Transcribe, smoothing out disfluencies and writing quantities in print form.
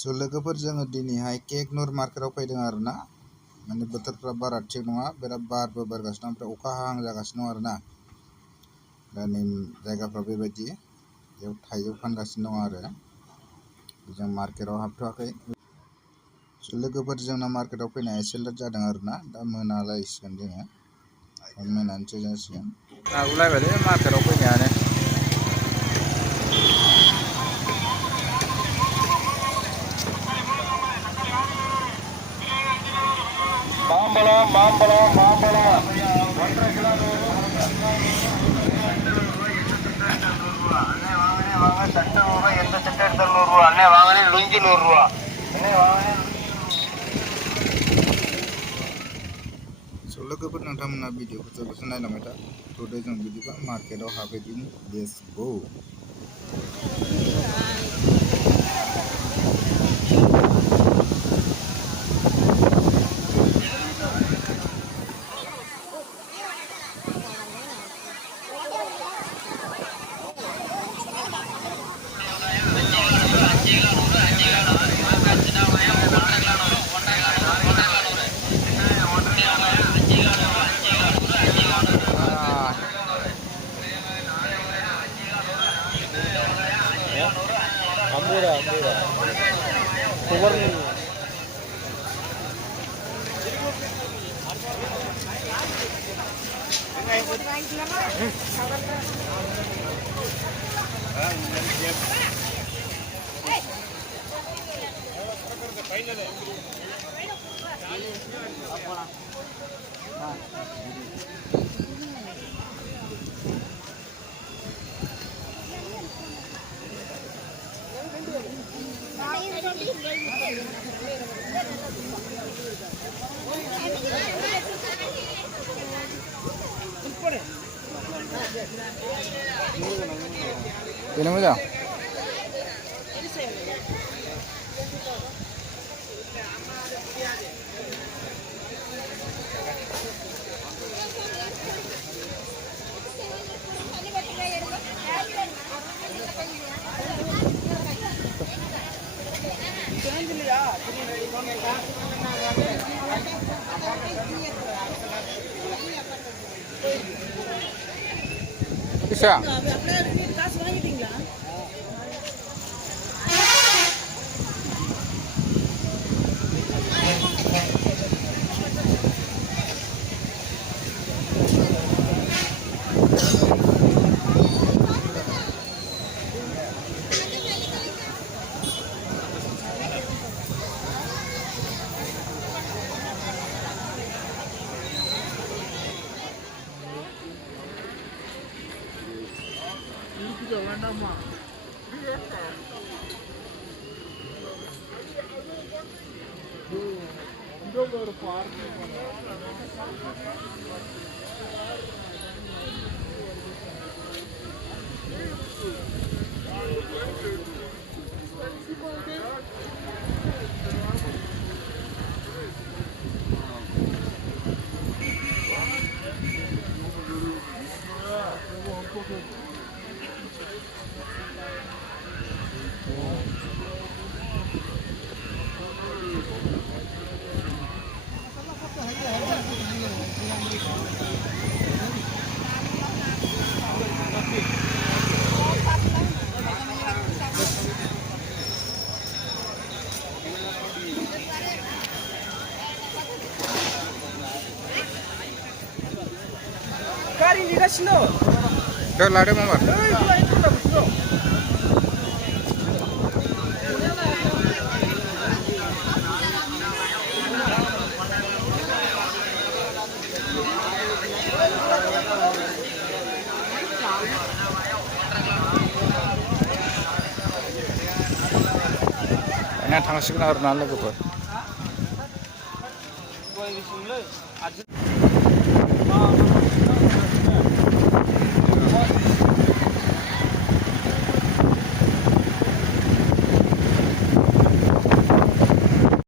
स' लोगोफोर जोङो दिनैहाय केकनुर मार्केटाव फैदों आरोना माने बोथोरफ्रा बारा थिग नङा बिराद बारबो बारगासिनो दं ओमफ्राय अखा हाहां जागासिनो दं आरोना दा नै जायगाफ्रा बेबायदि बेयाव थाइजौ फानगासिनो दं आरो जों मार्केटाव हाबथ'वाखै स' लोगोफोर जोंना मार्केटाव फैनाया एसे लेट जादों आरोना दा मोनालायसिगोन जोङो मोनानोसै जासिगोन आगुलायबायलै मार्केटाव फैनायानो மாம்பழம் 1.5 கிலோ வாங்க சட்டை ரூபாய் எந்த சட்டை எடுத்தாலும் ₹100 அண்ணே வாங்கினே லுங்கி ₹100 அண்ணே வாங்கினே स' लोगोफोर नोंथांमोना भिडिअखौ जोबोद नायलांबाय था टुडे जों बिदिबा मार्केटाव हाबहैदिनि let's go Ini mudah. Bisa. गारि नेगासिनो लादो मामा थांसिगोन आरोना लोगोफोर